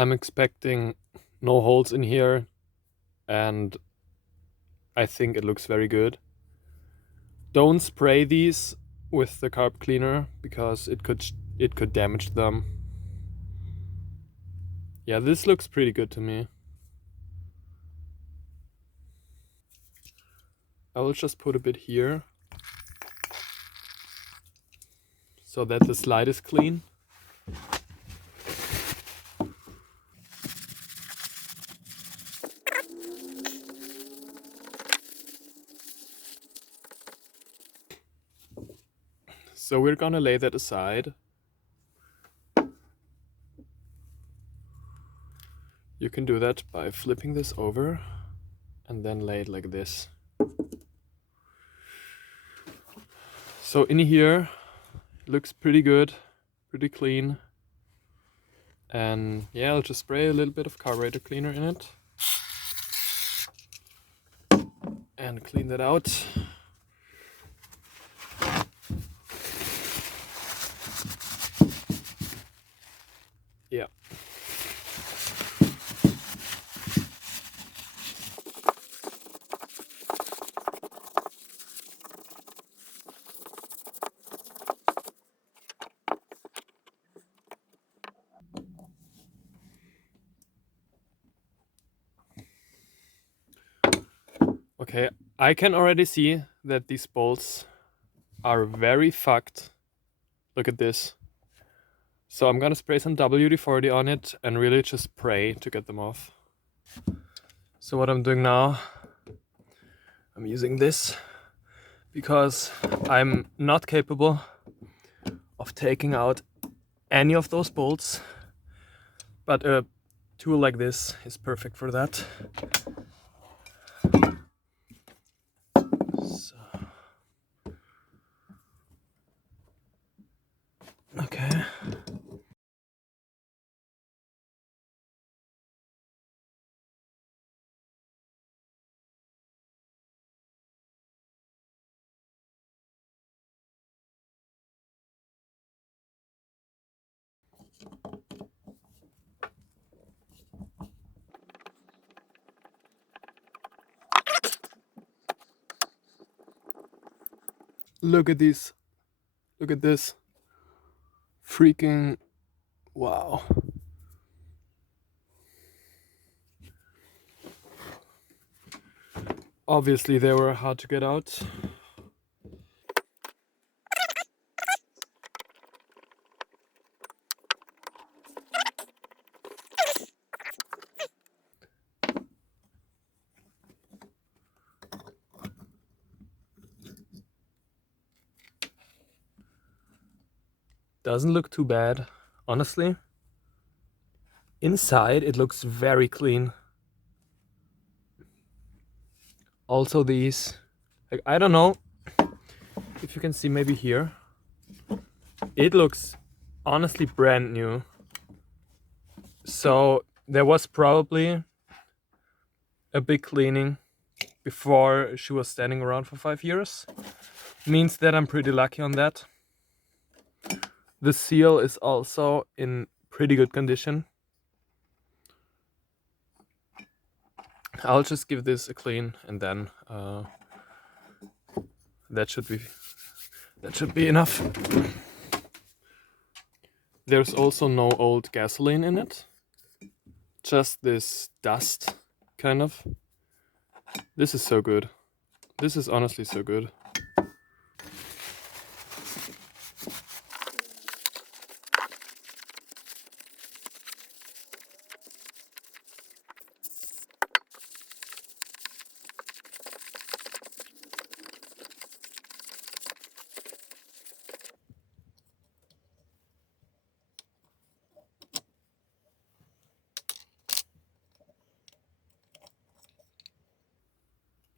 I'm expecting no holes in here, and I think it looks very good. Don't spray these with the carb cleaner because it could damage them. Yeah, this looks pretty good to me. I will just put a bit here so that the slide is clean. So we're gonna lay that aside. You can do that by flipping this over and then lay it like this. So in here, it looks pretty good, pretty clean. And yeah, I'll just spray a little bit of carburetor cleaner in it and clean that out. Yeah. Okay, I can already see that these bolts are very fucked. Look at this. So I'm gonna spray some WD-40 on it and really just pray to get them off. So what I'm doing now, I'm using this because I'm not capable of taking out any of those bolts, but a tool like this is perfect for that. So. Okay. Look at these. Look at this. Freaking wow. Obviously they were hard to get out. Doesn't look too bad, honestly. Inside it looks very clean. Also these, like, I don't know if you can see maybe here. It looks honestly brand new. So there was probably a big cleaning before she was standing around for 5 years. Means that I'm pretty lucky on that. The seal is also in pretty good condition. I'll just give this a clean and then that should be enough. There's also no old gasoline in it. Just this dust, kind of. This is so good. This is honestly so good.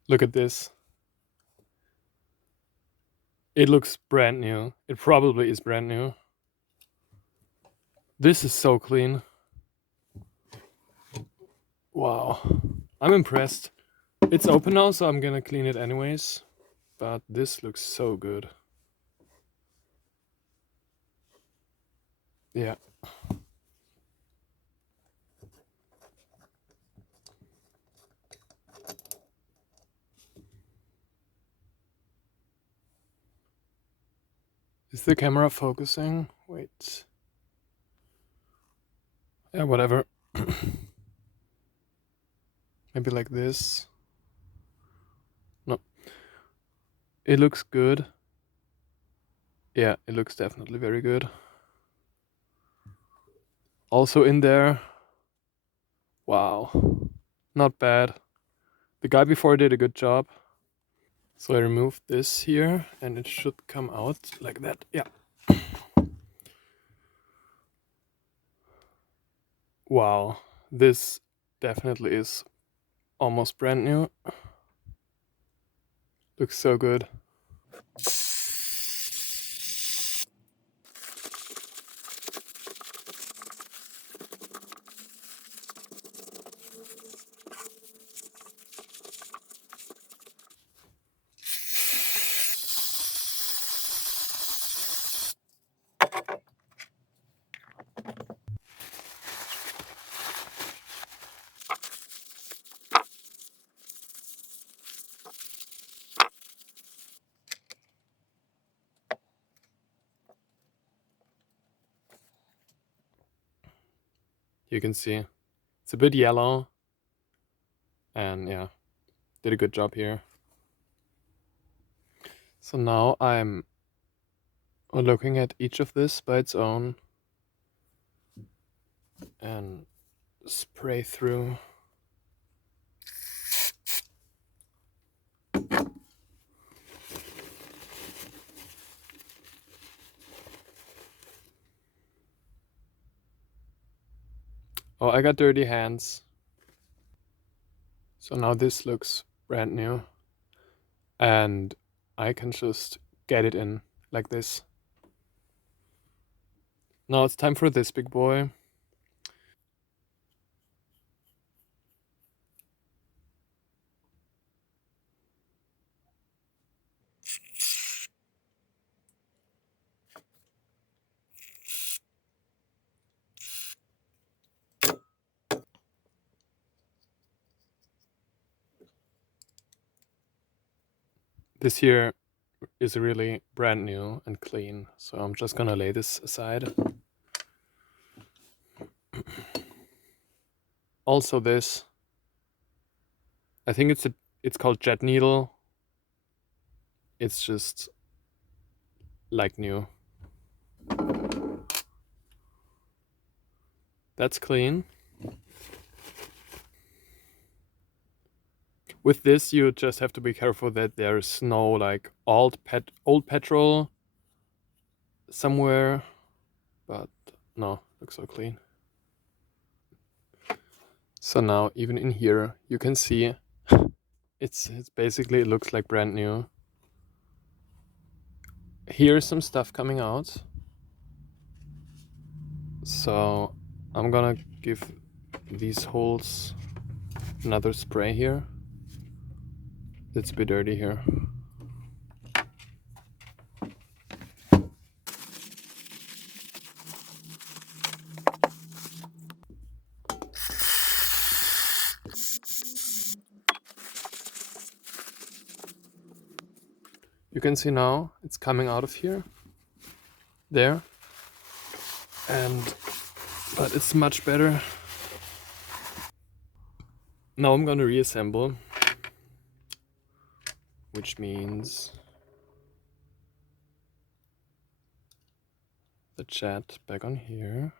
Look at this. It looks brand new. It probably is brand new. This is so clean. Wow. I'm impressed. It's open now, so I'm gonna clean it anyways. But this looks so good. Yeah. Is the camera focusing? Wait. Yeah, whatever. Maybe like this. No. It looks good. Yeah, it looks definitely very good. Also in there. Wow. Not bad. The guy before did a good job. So I removed this here and it should come out like that. Yeah. Wow. This definitely is almost brand new. Looks so good. You can see it's a bit yellow. And yeah, did a good job here. So now I'm looking at each of this by its own and spray through. Oh, I got dirty hands. So now this looks brand new. And I can just get it in like this. Now it's time for this big boy. This here is really brand new and clean. So I'm just gonna lay this aside. Also this, I think it's called jet needle. It's just like new. That's clean. With this, you just have to be careful that there's no like old petrol somewhere, but no, looks so clean. So now even in here, you can see it's basically, it looks like brand new. Here's some stuff coming out. So I'm gonna give these holes another spray here. It's a bit dirty here. You can see now it's coming out of here, there, but it's much better. Now I'm gonna reassemble, which means the chat back on here.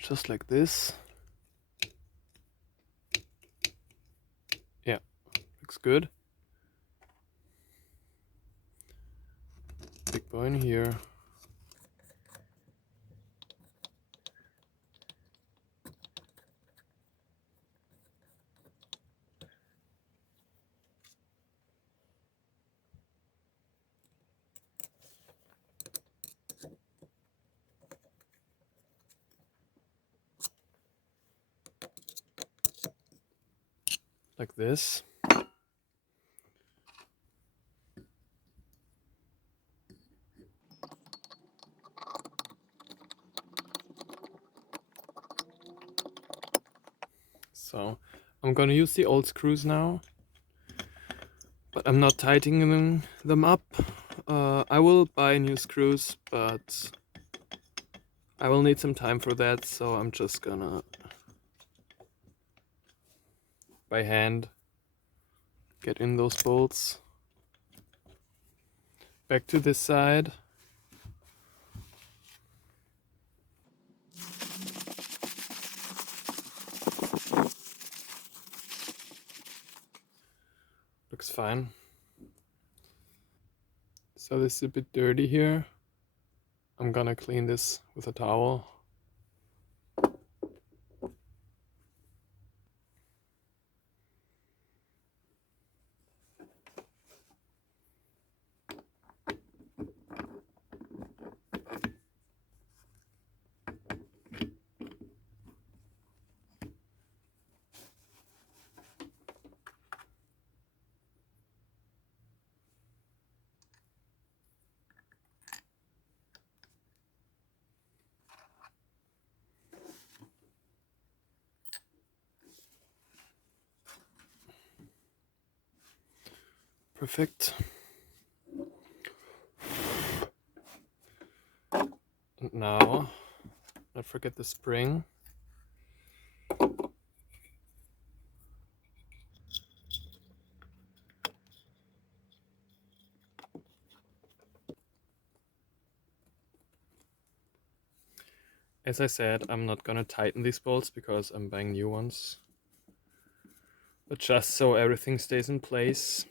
Just like this. Yeah, looks good. Big boy in here. Like this. So I'm gonna use the old screws now, but I'm not tightening them up. I will buy new screws, but I will need some time for that, so I'm just gonna by hand get in those bolts. Back to this side. Looks fine. So this is a bit dirty here. I'm gonna clean this with a towel. Perfect. And now, don't forget the spring. As I said, I'm not gonna tighten these bolts because I'm buying new ones. But just so everything stays in place.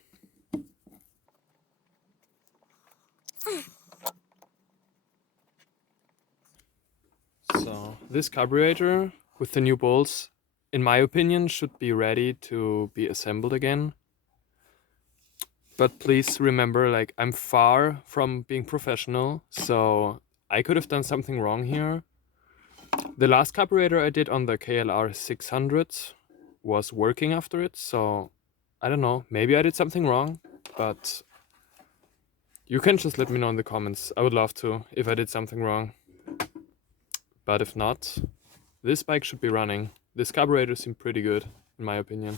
So this carburetor with the new bolts, in my opinion, should be ready to be assembled again. But please remember, like, I'm far from being professional, so I could have done something wrong here. The last carburetor I did on the KLR 600 was working after it, so I don't know, maybe I did something wrong, but you can just let me know in the comments. I would love to if I did something wrong. But if not, this bike should be running. This carburetor seemed pretty good, in my opinion.